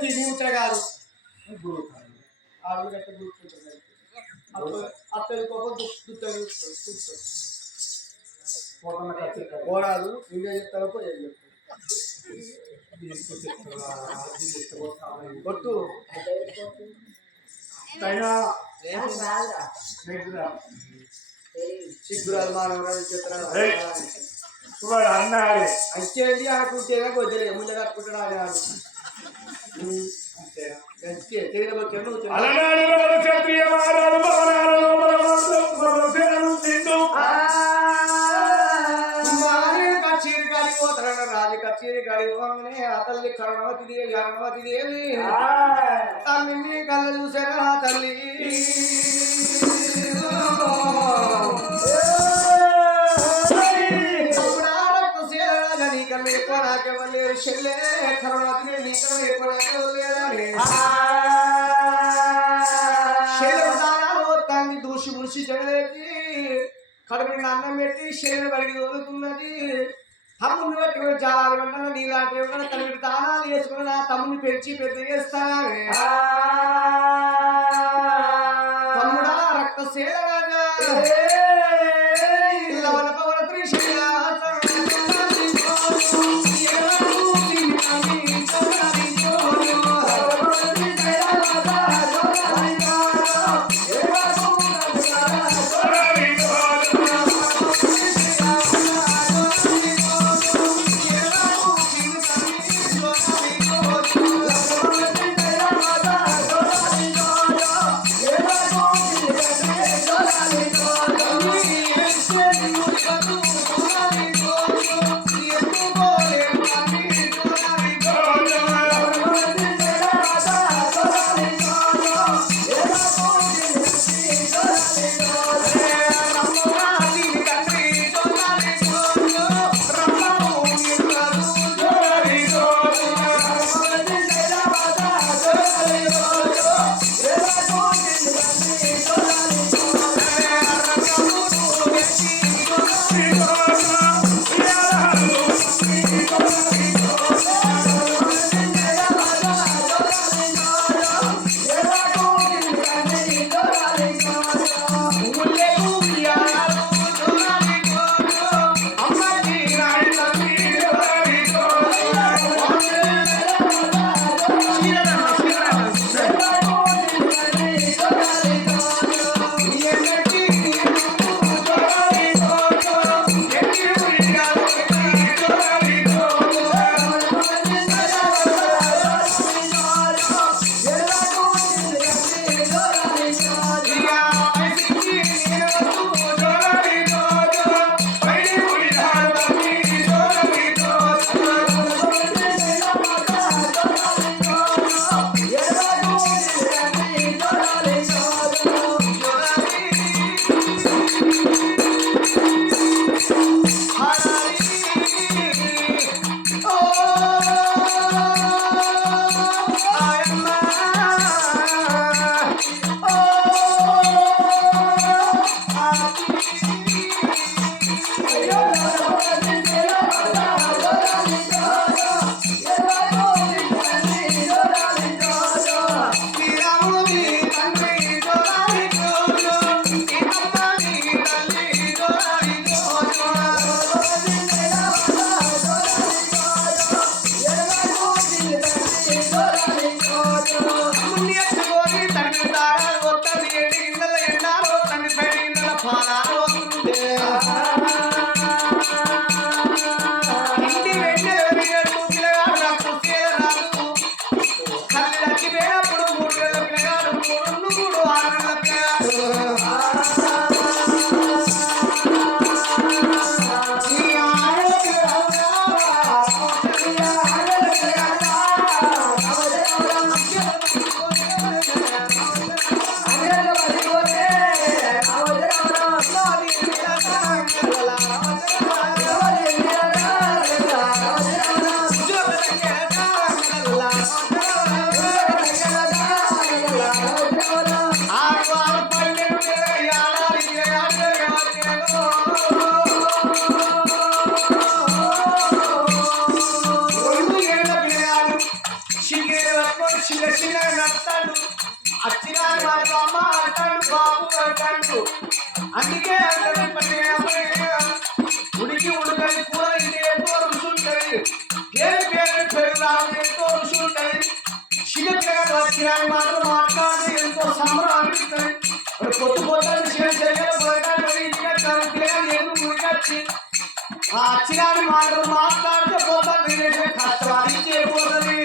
తిని ఉంటాయి కాదు. ఆడు గట్ట గుర్తుంటుంది అత్తది కోపం దుత్తుంది ఓడాలు ఇండియా చెప్తారో కొట్టు. సిగ్గురాలు మానవరాలు చెప్తారా. వాడు అన్నాడు. అంచేది ఆడుకుంటేనే కొద్దిలే ముందు కట్టుకుంటాడు ఆడే. ఆడు అంతే తిరగబోతే నువ్వు తిరగ- అలనాడు వాడు క్షత్రియ మహారాజు భవనాలలో బలవంతం ప్రవచనం తింటూ కుమారి కచేరి కాడి పోతారన్న రాజు కచేరి కాడి శీలరాజా నీ కన్నా ఎక్కువ నాకెవరు లేరు చెల్లె కరుణవతి దేవి ఎక్కువ నాకెవరు దూసి కడుపుని అన్నం పెట్టి శరీరం బడికి దొరుకుతున్నది తమ్ముడిని బట్టి కూడా జాలాలు వెంటనే నీలాంటి కూడా దానాలు చేసుకుని నా తమ్ముడిని పెంచి పెద్ద చేస్తానే తమ్ముడా రక్త శీలరాజా చిన్న పిల్లగాడు మాట్లాడి ఎంతో సంబరం అనిపిస్తుంది మరి కొత్త కొత్త చిన్న చెల్లెలు ఆ అచ్చిరాని మాటలు మాట్లాడితే పోతాను చేసే చేయబోతుంది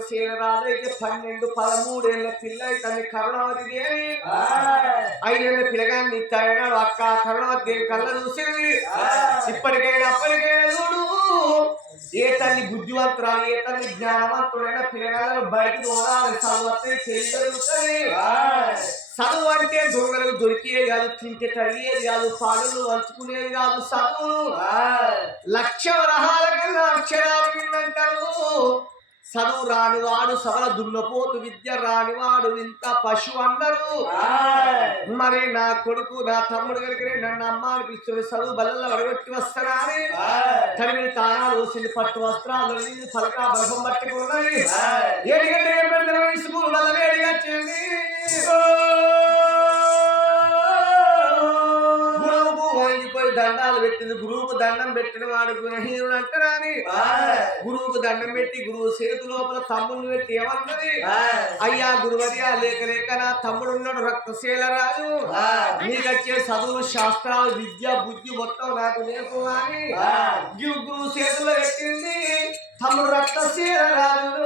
పిల్లగాడు రక్తశీల రాజైతే పన్నెండు పదమూడేళ్ళ పిల్ల తల్లి కరుణావతి దేవి ఐదేళ్ళ పిల్లగాన్ని ఇచ్చాడు అక్క. కరుణావతి దేవి కళ్ళ చూసింది ఇప్పటికైనా అప్పటికైనా చూడు. ఏ తల్లి బుద్ధివంతురాలు ఏ తల్లి జ్ఞానవంతుడైన పిల్లగాలను బయటకు దూరాలి చదువుతే చేయగలుగుతుంది చదువు అంటే దొంగలకు దొరికేది కాదు తింటే తరిగేది కాదు పాలలు వంచుకునేది కాదు చదువు లక్ష వరహాల కన్నా అక్షరాలు విందంటారు చదువు రానివాడు సవల దున్నపోతు విద్య రానివాడు ఇంత పశువు అన్నారు. మరి నా కొడుకు నా తమ్ముడు కనుక నన్ను అమ్మ అనిపిస్తుంది చదువు బల్ల వడగొట్టి వస్తానా అని? తడిమిని తానాలు వస్తుంది పట్టు వస్త్రాలు తొడిగింది, పలక పట్టుకున్నది ఏడిగంటే ఏం పెడతారు వయసు వల్ల వేడిగా చేయండి. దండాలు పెట్టింది గురువుకు దండం పెట్టిన వాడు గుణహీనుడు అంటారా అని? గురువుకు దండం పెట్టి గురువు చేతి లోపల తమ్ముడిని పెట్టి ఏమన్నది? అయ్యా గురువర్యా లేక లేక నా తమ్ముడు ఉన్నాడు రక్తశీల రాజు నీకచ్చే చదువు శాస్త్రాలు విద్య బుద్ధి మొత్తం నాకు లేకు అని గురువు చేతిలో పెట్టింది తమ్ముడు రక్తశీల రాజు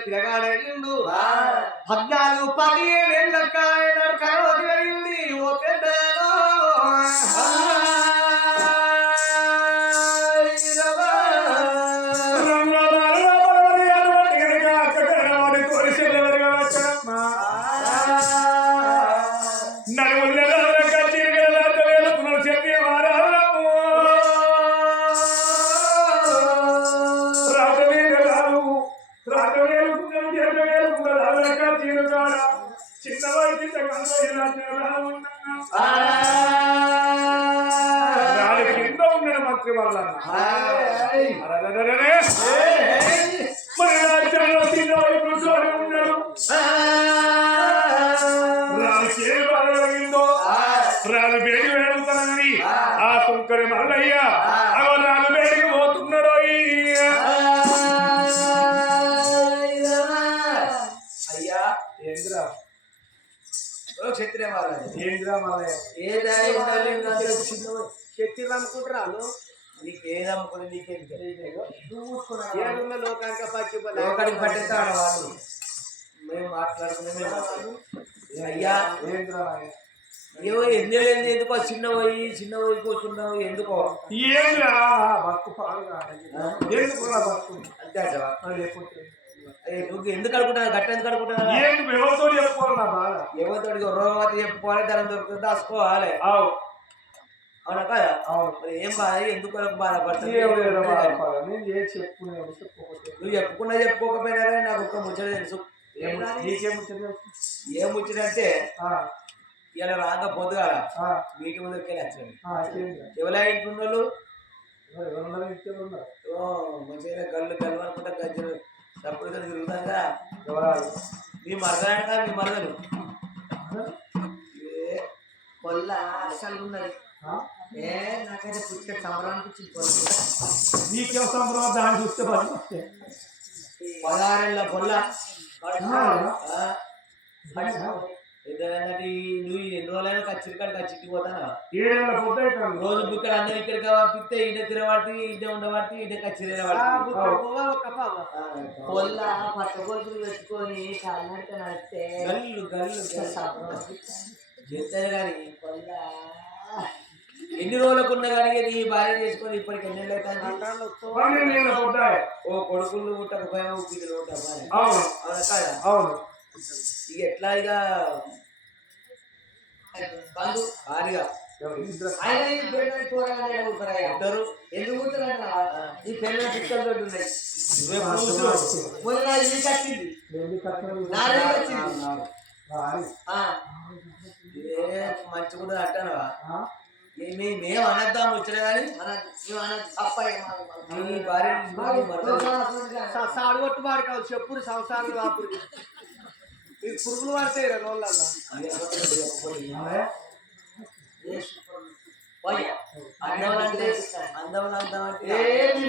ఏడుల పిల్లగాడు పద్నాలుగు పదిహేను ఏళ్ళ చిన్న వయసు రాడు కింద ఉన్నాడు మంత్రి వల్ల. మరి రాజ్యంలో చిన్న వయసు ఉన్నాడు. రాజు బేడి వేడుతానని ఆ. సుంకరి మల్లయ్య అనుకుంటున్నాను. నీకు ఏది అమ్ముకుని నీకేం ఏడున్న లోకానికి పచ్చి పట్టేస్తాడు వాళ్ళు మేము మాట్లాడుకునే అయ్యా? ఏవో ఎన్నేళ్ళు ఎందుకో చిన్న పోయి చిన్న పోయి కూర్చున్నావు ఎందుకో? అంతే నువ్వు ఎందుకు అనుకుంటున్నావు? గట్ట ఎందుకు అనుకుంటున్నావు? ఏంది ఎవరితో చెప్పుకోవాలి ఎవరితోటి రోగవతి చెప్పుకోవాలి ధనం దొరుకుతుంది దాచుకోవాలి. అవు. అవునా కదా ఏం బాధ ఎందుకు బాధపడుతుంది నేను చెప్పుకునే నువ్వు చెప్పుకున్నా చెప్పుకోకపోయినా కానీ నాకు ఒక ముచ్చట తెలుసు. ఏం ఆ, ఇలా రాక పొద్దుగాల ఆ, వీటి ముందుకు వెళ్ళి వచ్చింది ఆ, ఏంద్రా? ఎవరా ఇంట్లో వాళ్ళు మంచిగా గల్లు గల్లు అనుకుంటా గజ్జలు తప్పుడు తిరుగుతాం కదా? మీ మరదలు కదా మీ మరదలు ఆ? ఏ పొల్ల అసలు ఉన్నది ఆ? ఏ నాకైతే పుట్టిన సంబరం అనిపించింది పొల్ల నీకేం సంబరం దాన్ని చూస్తే పదహారేళ్ళ పొల్ల నువ్వు ఎన్ని రోజులైనా కచ్చిరి కాడికి కచ్చికి పోతానా రోజు బుక్కలు అందరూ ఇక్కడికి పంపిస్తే ఇంటి తిరగబట్టి ఇంటి ఉండబట్టి ఇంటి కచ్చిరి పొల్ల పట్ట గొలుసులు పెట్టుకొని కాలినట్టు నడిస్తే గల్లు గల్లు చెప్తారు కానీ పొల్ల ఎన్ని రోజులకు ఉన్న కానీ నీ భార్య చేసుకొని ఇప్పటికి ఎన్ని ఓ కొడుకులు పిల్లలు అవును. కాదా? అవును. ఇక ఎట్లా ఇక? బంధు భారీగా ఆయన ఈ ఇద్దరు. ఎందుకు ఈ పెళ్ళ పిక్కలు తోటి ఉన్నాయి. మొన్న కట్టింది. కట్టింది. మంచి కూడా అంటానవా మీ- మేము అనద్దాం వచ్చిన కానీ సాడుగొట్టు వాడు కాదు చెప్పుడు సంసారం కాపుడు ఇది పురుగులు పడతాయి రా నోళ్ళల్లో పోయ్య. అందం అంటే అందం అందం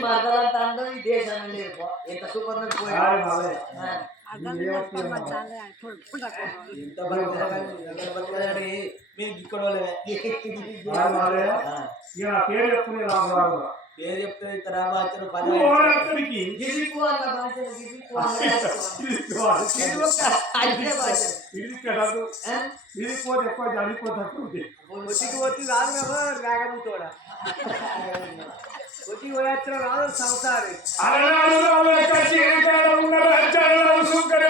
మరదలంతా అందరూ ఈ పో. ఎంత సూపర్ నుంచి పోయాడు. ఆ, ఇంత బతికినా కానీ ఎంత బతికినా కానీ మీరు ఇక్కడ వాళ్ళే. ఆ, ఇక నా పేరు చెప్పుకునే రాము రాము పేరు చెప్తే ఇంత రామాచరం పని ఓడక్కడికి గిరికు అన్న భాషలు, గిరికు అన్న భాషలు. ఇది ఇది ఒక అన్య భాషలు. కదదు ఆ? ఇది పోతే ఎక్కువ చనిపోతుంది ఒట్టికి వచ్చి రాదు కదా లేకపోతోడా ఒట్టికి పోయొచ్చిన రాదు సంసారి అలనాడు రామలక్క చీరకాడ ఉన్న రాజ్యాలలో సుంకరి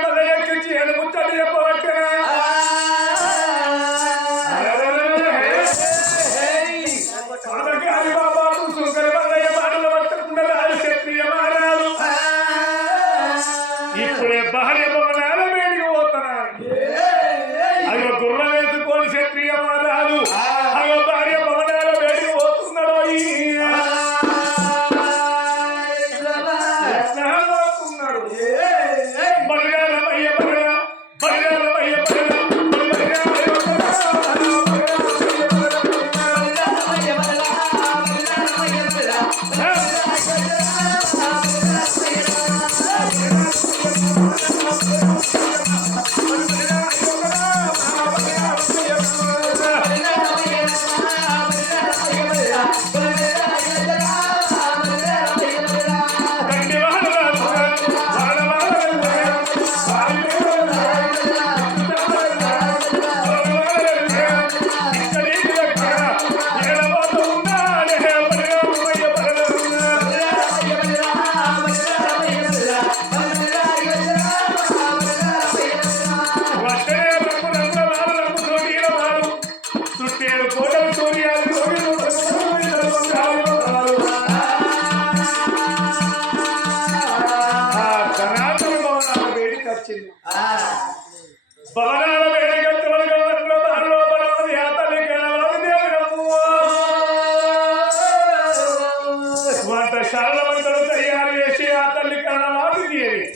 వంటలు తయారు చేసి ఆ తల్లి కళవాది తీయని.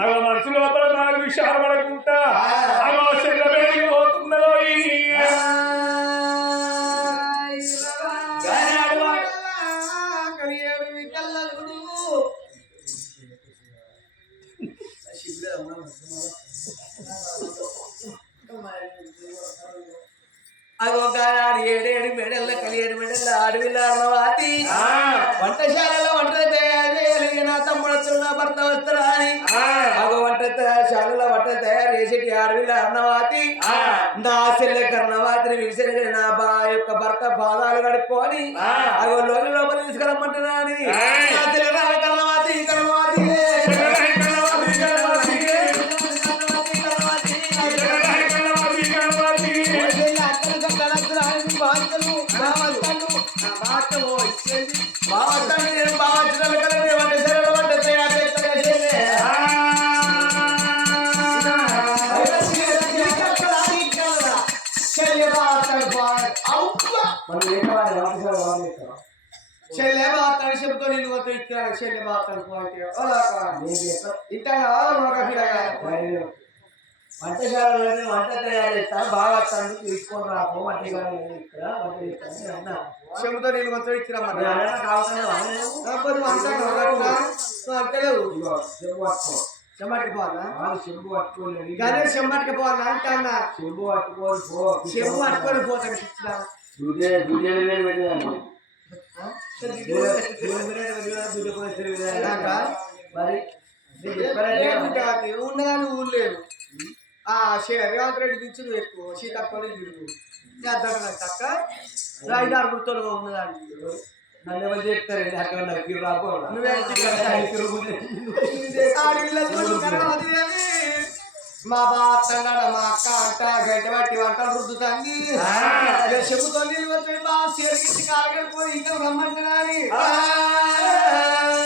అవ మనసు లోపల నాలుగు విషయాలు పాదాలు కడుక్కొని అగో లోని లోపల తీసుకురమ్మంటున్నా అని నా చెల్లె రాల కర్ణవాతి కర్ణవాతి బావస్తాను వంటశాలలో వంట తయారు చేస్తా బాగా వస్తాను తీసుకొని రాపో వంటశాలలో ఇక్కడ వంట చేస్తాను చెబుతూ నేను. అంటలేవు చెమ్మటికి వాళ్ళు చెంబు పట్టుకోలేదు గదే చెమ్మటికి పోనా అంటన్నా చెంబు పట్టుకోని పో చెంబు పట్టుకొని పోతాను ఇట్లా. దుదే దుదే వెళ్ళాను లేదు ఉన్నదాన్ని ఊర్లేదు ఆ రేవంత్ రెడ్డి దించు నువ్వు ఎక్కువ సీతప్పని తిరుగు చేద్దాం తక్క రైతు గుర్తులుగా ఉన్నదాన్ని నన్ను ఎవరు అక్కడ నాకు నువ్వే మా బాత్తన్నాడ మా అక్క అంట గంట బట్టి వంటలు రుద్దుతాంది చెబుతో నీళ్ళు వచ్చి బాగా సేరికిచ్చి కాలగలిపోయి ఇంకా రమ్మంటున్నాని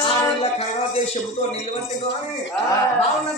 ఆడపిల్ల కర్రవతి చెబుతో నీళ్ళు పట్టుకొని బాగున్న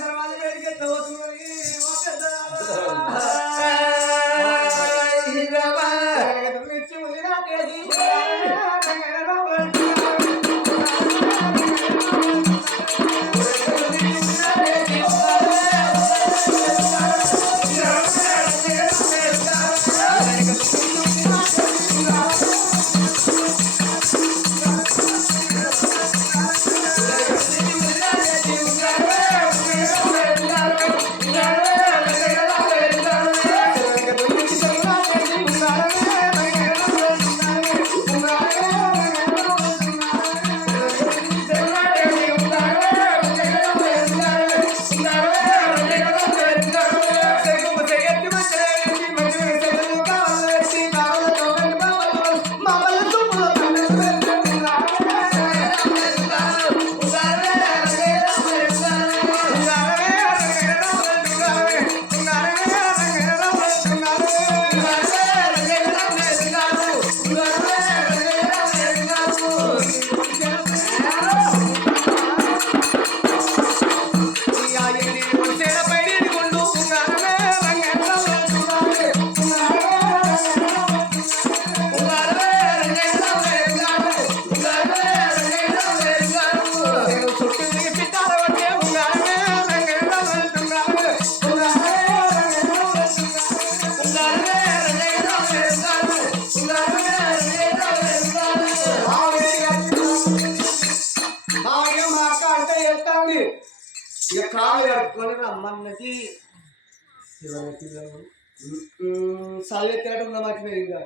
చదివెత్తినట్టు ఉన్న మధ్య ఇంకా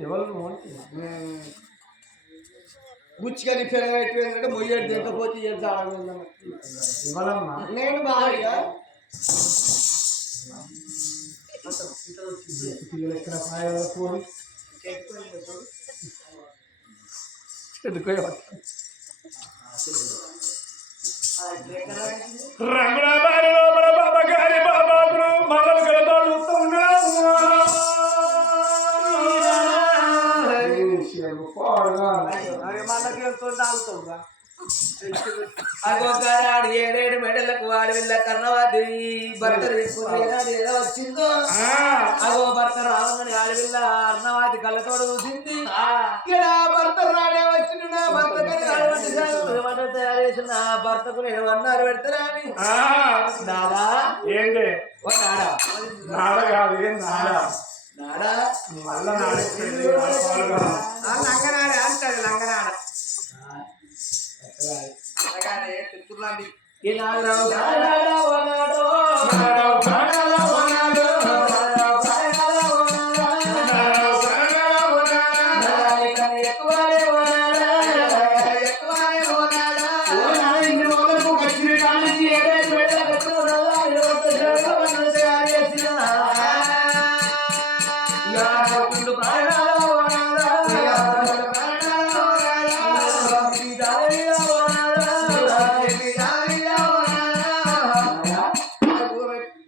ఎవరు బుచ్చిగా పెరగ పెట్టిందంటే మొయ్యేడు దిగకపోతే చేద్దాం ఇవ్వాలమ్మా నేను భార్య ఎక్కడ పాయాల పోయి రంగుల అగొక్కరాడు ఏడేడు మెడలకు వాడి వెళ్ళ కన్నవాది భర్త వచ్చిందో అగో భర్త రావని ఆడవిల్ల అన్నవాది కళ్ళతోడు చూసింది ఇక్కడ భర్త రాడే వచ్చిండు నా భర్త తయారు చేసిన నా భర్తకు నేను అన్నారు పెడతారా అని నాడా? ఏంటి ఓ నాడా నాడ కాదు నాడ నాడా మళ్ళా అలాగే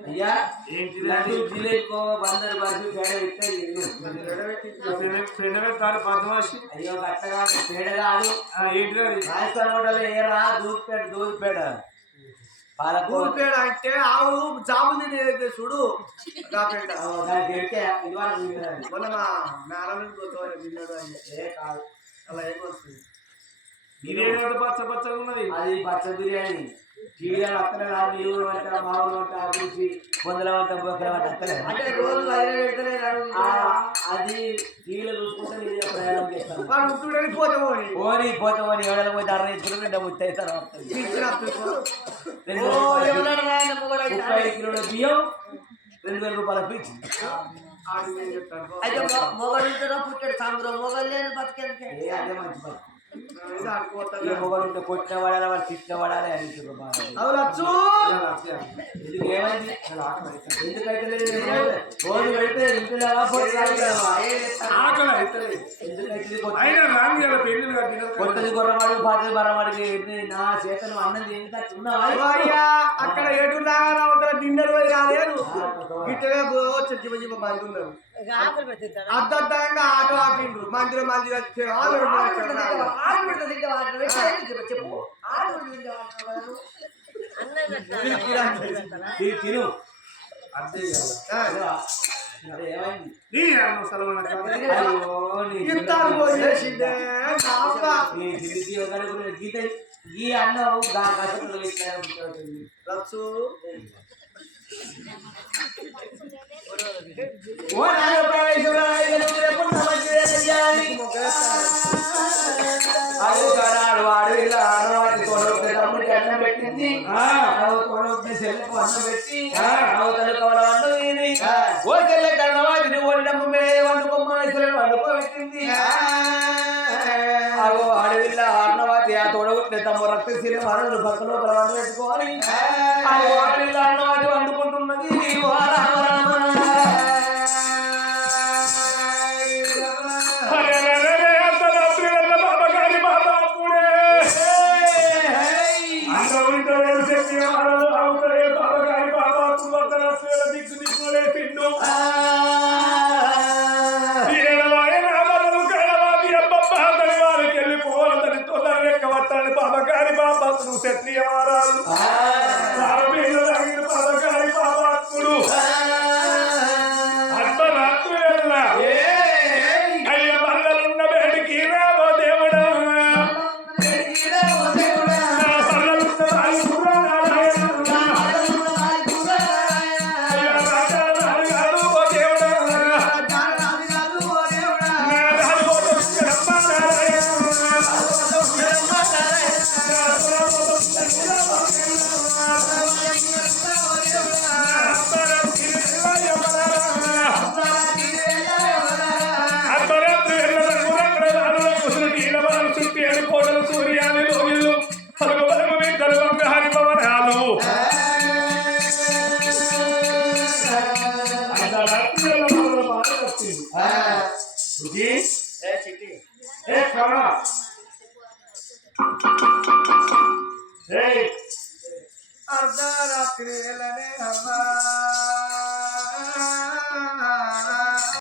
అయ్యా? జిలేబీ బందరు బస్సు పేడ ఇస్తే పెండబెట్టారు బద్మాషి అయ్యో కట్టగా పేడ కాదు. ఏంటిది అది? రాజస్థాన్ హోటల్ ఏరా దూద్పేట పాలకూర ఊరిపేడ అంటే ఆవు జాబు చూడు. మిగిలినది. మొన్న మా మేడం కాదు. అలా ఏం ఇదేదో పచ్చ పచ్చగా ఉన్నది? అది పచ్చ బిర్యానీ. టీవీలో వస్తలే రాదు ఈ ఊరు మా అభిరుచి బొందల బొక్కల అంటే రోజు అదే టీవీలో చూసుకుంటే ప్రయాణం చేస్తాను. పోనీ. పోతామని ఎవరైనా పోతే అరవై కిలో బిడ్డ ముత్తైతారు రెండు ఓ వేల రూపాయల ఎవరు రాయన మొగడు బియ్యం, అయితే ముప్పై కిలోల బియ్యం రెండు వేల రూపాయల అయితే పుట్టాడు సాంబ్రం మొగలు లేని ఏ అదే మంచి పని కొట్టిన పడాలి వాళ్ళు తిట్టిన పడాలి అని కొత్తది గుర్రవాడు పాతది బర్రవాడికి నా చేతను అయ్యా అక్కడ అవతల డిన్నర్ పోయి రాలేదు. ఇట్టనే చచ్చి మంచి మంది ఉన్నారు అద్దద్దంగా ఆటో ఆపిండ్రు మందిలో మంది పెడతా తింటే వాడు చెప్పు పెడతా తింటే వాడు తిను గీత ఈ అన్నం ఓ పరమేశ్వరాయ, నువ్వు ఎప్పుడు నమస్తే చెయ్యాలి? అదిగో కరాడు వాడు ఇలా ఆడవాడి తోడొక్క తమ్ముడికి అన్నం పెట్టింది. తోడొక్క చెల్లెకు అన్నం పెట్టి, అవతల. ఓ చెల్లె నువ్వు చెల్లెలు వండుకోబెట్టింది. అగో ఆ తోడగొట్టిన వంట పెట్టుకోవాలి